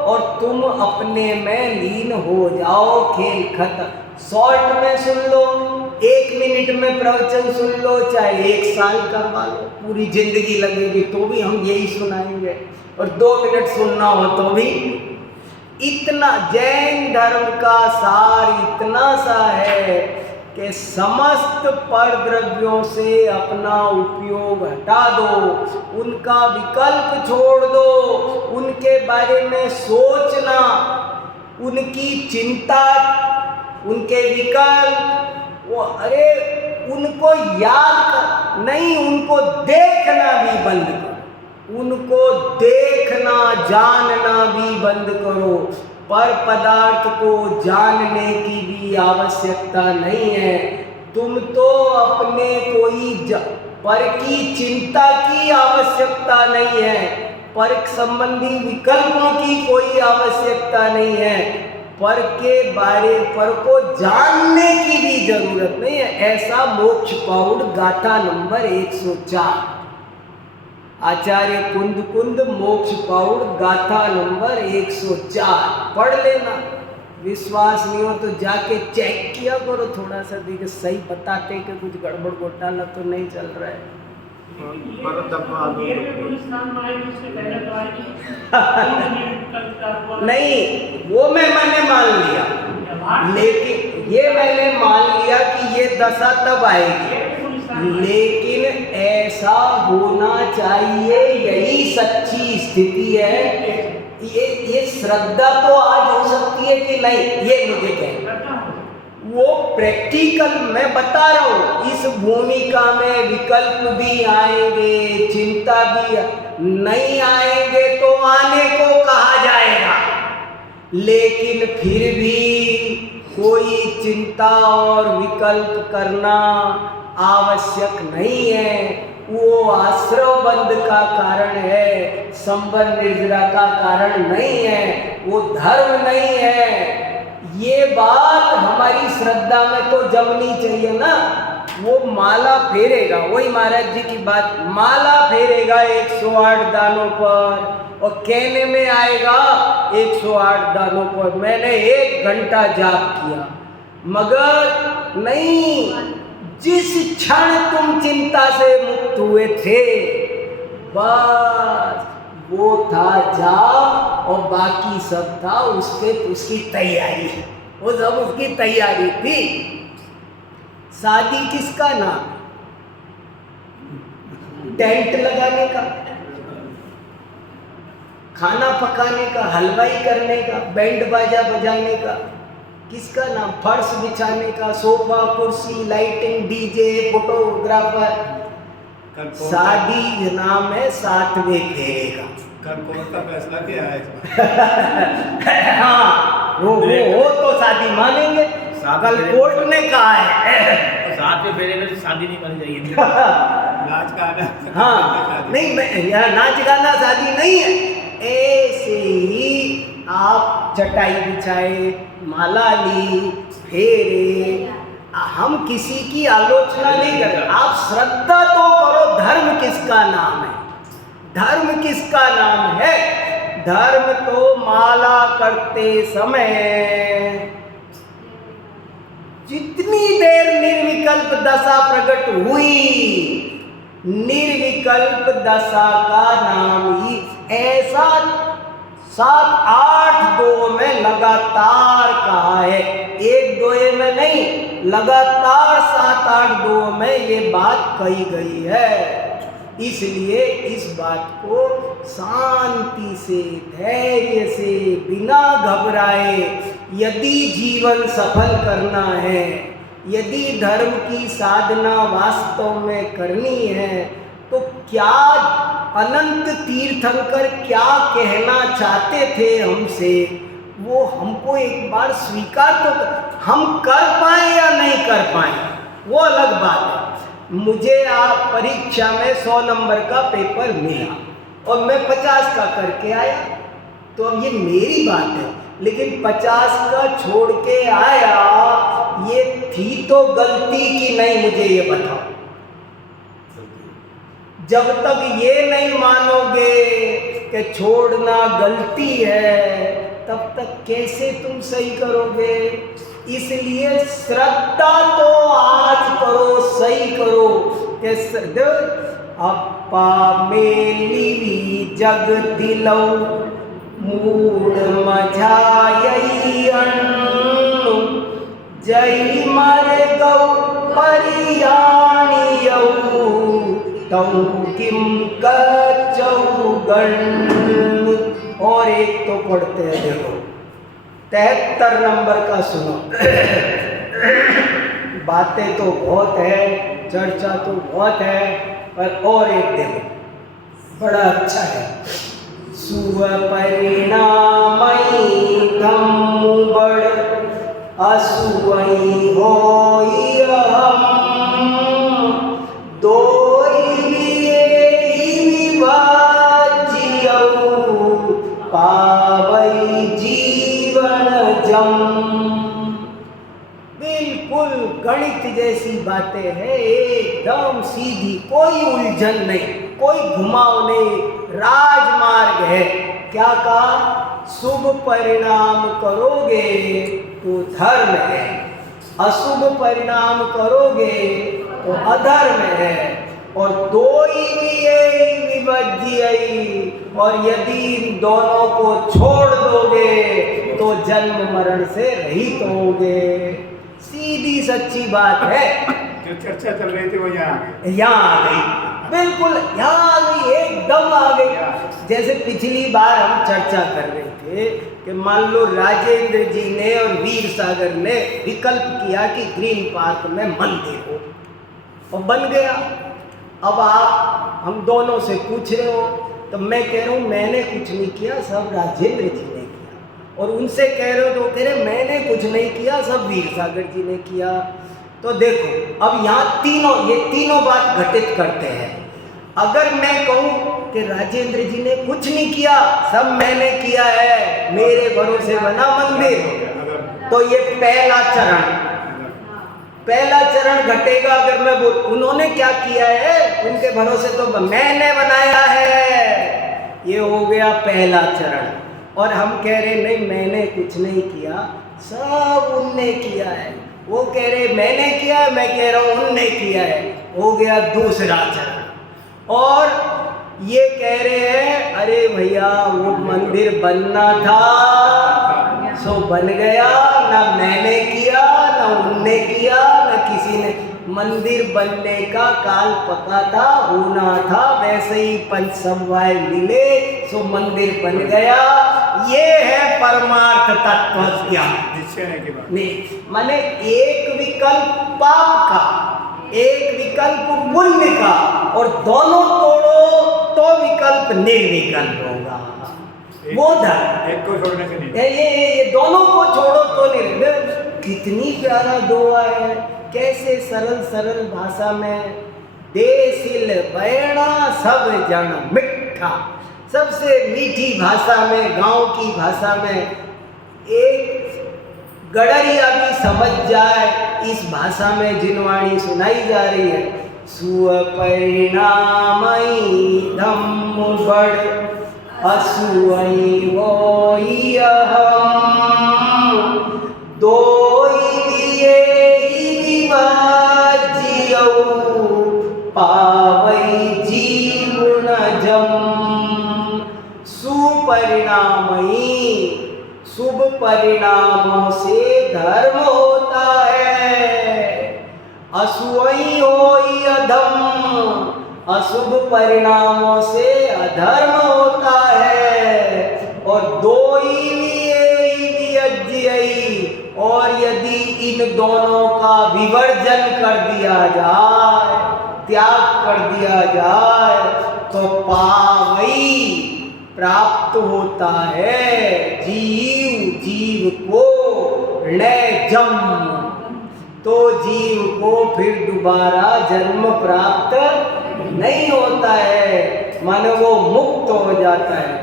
और तुम अपने में लीन हो जाओ, खेल खत्म। शॉर्ट में सुन लो, 1 मिनट में प्रवचन सुन लो, चाहे 1 साल करवा लो, पूरी जिंदगी लगेगी तो भी हम यही सुनाएंगे, और 2 मिनट सुनना हो तो भी। इतना जैन धर्म का सार इतना सा है कि समस्त पर द्रव्यों से अपना उपयोग हटा दो, उनका विकल्प छोड़ दो, उनके बारे में सोचना, उनकी चिंता, उनके विकल्प वो अरे उनको याद कर नहीं, उनको देखना भी बंद करो, उनको देखना जानना भी बंद करो। पर पदार्थ को जानने की भी आवश्यकता नहीं है। तुम तो अपने कोई पर की चिंता की आवश्यकता नहीं है, पर संबंधी विकल्पों की कोई आवश्यकता नहीं है, पर के बारे पर को जानने की भी जरूरत नहीं है। ऐसा मोक्ष पाउड गाथा नंबर 104, आचार्य कुंद कुंद मोक्ष पाउड गाथा नंबर 104 पढ़ लेना। विश्वास नहीं हो तो जाके चेक किया करो, थोड़ा सा देखे सही बताते कि कुछ गड़बड़ घोटाला तो नहीं चल रहा है। नहीं, वो मैंने मान लिया, लेकिन ये मैंने मान लिया कि ये दशा तब आएगी, लेकिन ऐसा होना चाहिए, यही सच्ची स्थिति है। ये श्रद्धा तो आज हो सकती है कि नहीं, ये मुझे कहना, वो प्रैक्टिकल मैं बता रहा हूँ। इस भूमिका में विकल्प भी आएंगे, चिंता भी नहीं आएंगे तो आने को कहा जाएगा, लेकिन फिर भी कोई चिंता और विकल्प करना आवश्यक नहीं है। वो आश्रव बंध का कारण है, संबर निर्जरा का कारण नहीं है, वो धर्म नहीं है। ये बात हमारी श्रद्धा में तो जमनी चाहिए ना। वो माला फेरेगा, वही महाराज जी की बात, माला फेरेगा 108 दानों पर और कहने में आएगा 108 दानों पर मैंने 1 घंटा जाप किया, मगर नहीं, जिस क्षण तुम चिंता से मुक्त हुए थे बस वो था जाप, और बाकी सब था उसकी तैयारी, वो सब उसकी तैयारी थी। शादी किसका नाम? टेंट लगाने का, खाना पकाने का, हलवाई करने का, बैंड बाजा बजाने का, किसका नाम? फर्श बिछाने का, सोफा कुर्सी, लाइटिंग, डीजे, फोटोग्राफर। शादी नाम है 7वें फेरे का। कल कोर्ट का फैसला क्या है? हाँ, वो तो शादी मानेंगे, कल कोर्ट ने कहा है 7वें फेरे में शादी नहीं मानी जाएगी। नाच गाना हाँ नहीं, मैं यहाँ नाच गाना शादी नहीं है, ऐसे ही आप चटाई बिछाए, माला ली, फेरे, हम किसी की आलोचना नहीं कर रहे, आप श्रद्धा तो करो। धर्म किसका नाम है? धर्म किसका नाम है? धर्म तो माला करते समय जितनी देर निर्विकल्प दशा प्रकट हुई, निर्विकल्प दशा का नाम ही ऐसा 7-8 में लगातार कहा है, 1-2 में नहीं, लगातार 7-8 में ये बात कही गई है। इसलिए इस बात को शांति से, धैर्य से, बिना घबराए यदि जीवन सफल करना है, यदि धर्म की साधना वास्तव में करनी है, तो क्या अनंत तीर्थंकर क्या कहना चाहते थे हमसे, वो हमको एक बार स्वीकार तो हम कर पाए या नहीं कर पाए, वो अलग बात है। मुझे आप परीक्षा में 100 नंबर का पेपर मिला और मैं 50 का करके आया, तो अब ये मेरी बात है, लेकिन 50 का छोड़ के आया, ये थी तो गलती की नहीं, मुझे ये बताओ। जब तक ये नहीं मानोगे कि छोड़ना गलती है, तब तक कैसे तुम सही करोगे? इसलिए श्रद्धा तो आज करो, सही करो। कि अप्पा मेली जग दिलो मूड मझाई अण्णु जय मर गौ परियाणियौ तौ किम कचौगण्णु। और एक तो पढ़ते हैं, देखो 73 नंबर का सुनो। बातें तो बहुत है, चर्चा तो बहुत है, पर और एक देखो, बड़ा अच्छा है। सुव परिणामई धम्मु बड़ असुवई होई अहम दोई विभाज्यौ पावई जीवन जम। बिल्कुल गणित जैसी बातें हैं, एकदम सीधी, कोई उलझन नहीं, कोई घुमाव नहीं, राजमार्ग है। क्या कहा? शुभ परिणाम करोगे तो धर्म है, अशुभ परिणाम करोगे तो अधर्म है। और दो ही विभज्यई, और यदि इन दोनों को छोड़ दोगे तो जन्म मरण से रहित होगे। सीधी सच्ची बात है। जो चर्चा चल रही थी वो यहाँ आ गई, बिल्कुल यहाँ आ गई, एकदम आ गई। जैसे पिछली बार हम चर्चा कर रहे थे कि मान लो राजेंद्र जी ने और वीर सागर ने विकल्प किया कि ग्रीन पार्क में मंदिर हो, और बन गया। अब आप हम दोनों से पूछ रहे हो, तो मैं कह रहा हूँ मैंने कुछ नहीं किया, सब राजेंद्र जी ने किया। और उनसे कह रहे हो तो कह रहे मैंने कुछ नहीं किया, सब वीर सागर जी ने किया। तो देखो अब यहाँ ये तीनों बात घटित करते हैं। अगर मैं कहूँ कि राजेंद्र जी ने कुछ नहीं किया, सब मैंने किया है, मेरे भरोसे बना मंदिर, तो ये पहला चरण घटेगा। अगर मैं बोल उन्होंने क्या किया है, उनके भरोसे तो मैंने बनाया है, ये हो गया पहला चरण। और हम कह रहे नहीं मैंने कुछ नहीं किया, सब उनने किया है। वो कह रहे मैंने किया, मैं कह रहा हूँ उनने किया है, हो गया दूसरा चरण। और ये कह रहे हैं अरे भैया वो मंदिर बनना था सो बन गया, ना मैंने किया ना उनने किया ना किसी ने। मंदिर बनने का काल पता था, होना था, वैसे ही पंच समवाय मिले सो मंदिर बन गया। ये है परमार्थ तत्व ज्ञान। नहीं माने एक विकल्प पाप का, एक विकल्प पुण्य का, और दोनों तोड़ो तो विकल्प निर्विकल्प होगा। वो धर्म एक को छोड़ने से नहीं, ये दोनों को छोड़ो तो निर्विकल्प। कितनी प्यारा दुआ है, कैसे सरल भाषा में देसिल बैणा सब जन मिठा। सबसे मीठी भाषा में, गांव की भाषा में, एक गडरिया भी समझ जाए इस भाषा में जिनवाणी सुनाई जा रही है। सुपरिणामई धम्म बड़ असुअई वोई अहम दोई पावई जीवन जम। सुपरिणामई, शुभ परिणामों से धर्म होता है। असुअई होई अधम, अशुभ परिणामों से अधर्म होता है। और और यदि इन दोनों का विवर्जन कर दिया जाए, त्याग कर दिया जाए, तो पावई प्राप्त होता है जीव को जम, तो जीव को फिर दोबारा जन्म प्राप्त नहीं होता है, मानो वो मुक्त हो जाता है।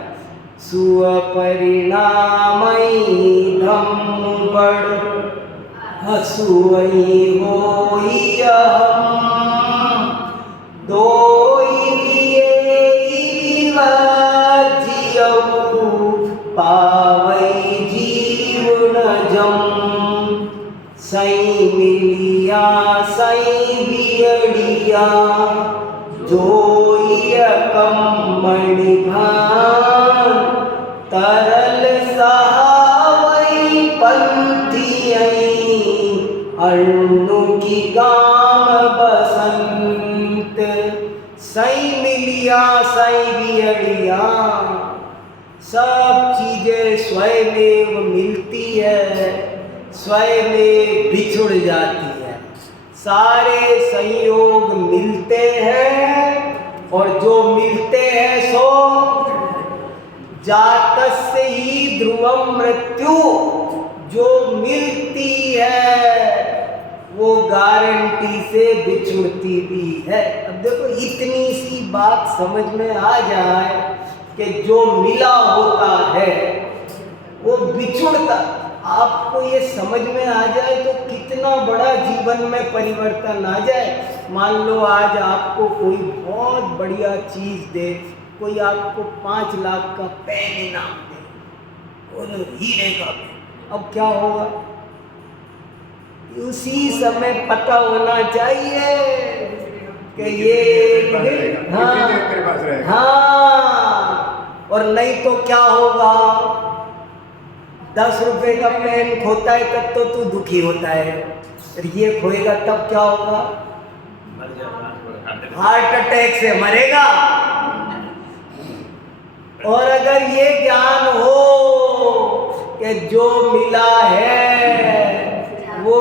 सुपरिणामई धम्म बड़ असुअई होई अहम दोई पावई जीवन जम। सई मिलिया सई बियड़िया जोई कम्मणि भान तरल सहावई पंथियई अण्णु की गाम बसंत। सई मिलिया सई बियड़िया, सब चीजें स्वयं मिलती है, स्वयं बिछुड़ जाती है। सारे संयोग मिलते हैं और जो मिलते हैं सो जातस्य ही ध्रुवम मृत्यु, जो मिलती है वो गारंटी से बिछुड़ती भी है। अब देखो इतनी सी बात समझ में आ जाए कि जो मिला होता है वो बिछुड़ता, आपको ये समझ में आ जाए तो कितना बड़ा जीवन में परिवर्तन आ जाए। मान लो आज आपको कोई बहुत बढ़िया चीज दे, कोई आपको 5 लाख का पेन इनाम दे, बोलो हीरे का पेन, अब क्या होगा? उसी समय पता होना चाहिए कि ये हाँ, और नहीं तो क्या होगा? 10 रुपए का पेन खोता है तब तो तू दुखी होता है, और ये खोएगा तब क्या होगा? हार्ट अटैक से मरेगा। और अगर ये ज्ञान हो कि जो मिला है वो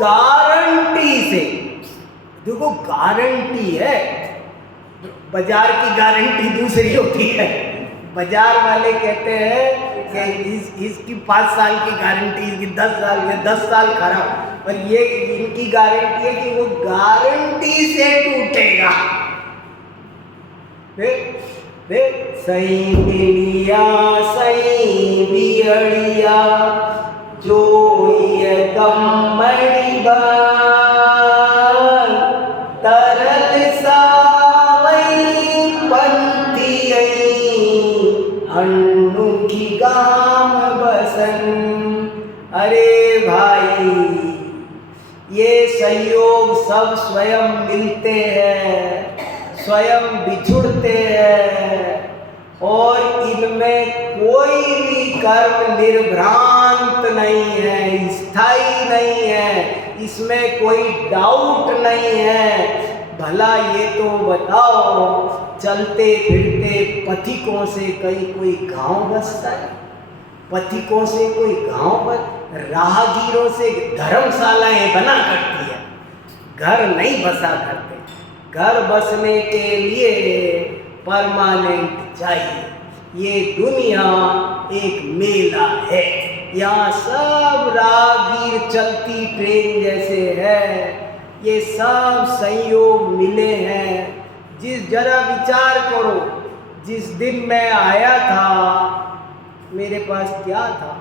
गारंटी से, देखो गारंटी है, बाजार की गारंटी दूसरी होती है। बाजार वाले कहते हैं कि इसकी 5 साल की गारंटी, इसकी 10 साल में 10 साल खराब, पर ये इनकी गारंटी है कि वो गारंटी से टूटेगा। सही मिलिया सही बियड़िया जो ये कम्मणि बान तरल सावई पंथियई अण्णु की गाम बसन। अरे भाई, ये संयोग सब स्वयं मिलते हैं, स्वयं बिछुड़ते हैं, और इनमें कोई भी कर्म निर्भ्रांत नहीं है, स्थायी नहीं है, इसमें कोई डाउट नहीं है। भला ये तो बताओ, चलते फिरते पथिकों से कोई गांव बसता है? पथिकों से कोई गांव बस, राहगीरों से धर्मशालाएं बना करती है, घर नहीं बसा करते। घर बसने के लिए परमानेंट चाहिए। ये दुनिया एक मेला है, यहाँ सब राहगीर चलती ट्रेन जैसे है, ये सब संयोग मिले हैं। जरा विचार करो, जिस दिन मैं आया था मेरे पास क्या था?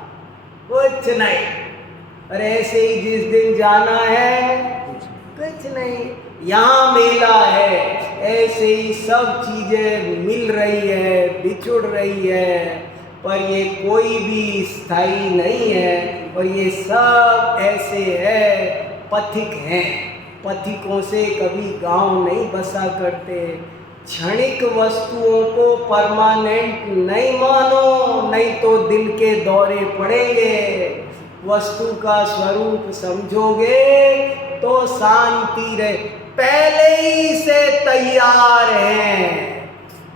कुछ नहीं। और ऐसे ही जिस दिन जाना है कुछ नहीं। यहाँ मेला है, ऐसे ही सब चीजें मिल रही है, बिछुड़ रही है, पर ये कोई भी स्थायी नहीं है। और ये सब ऐसे है, पथिक हैं। पथिकों से कभी गांव नहीं बसा करते। क्षणिक वस्तुओं को परमानेंट नहीं मानो, नहीं तो दिल के दौरे पड़ेंगे। वस्तु का स्वरूप समझोगे तो शांति रहे। पहले ही से तैयार हैं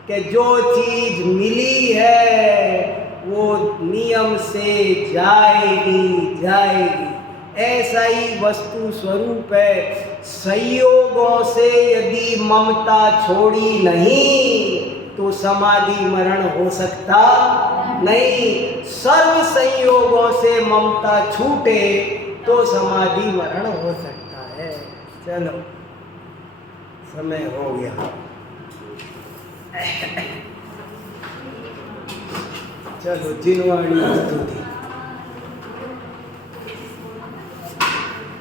कि जो चीज मिली है वो नियम से जाएगी। ऐसा ही वस्तु स्वरूप है। संयोगों से यदि ममता छोड़ी नहीं तो समाधि मरण हो सकता नहीं। सर्व संयोगों से ममता छूटे तो समाधि मरण हो सकता है। चलो, समय हो गया। चलो, जिनवाणी स्तुति।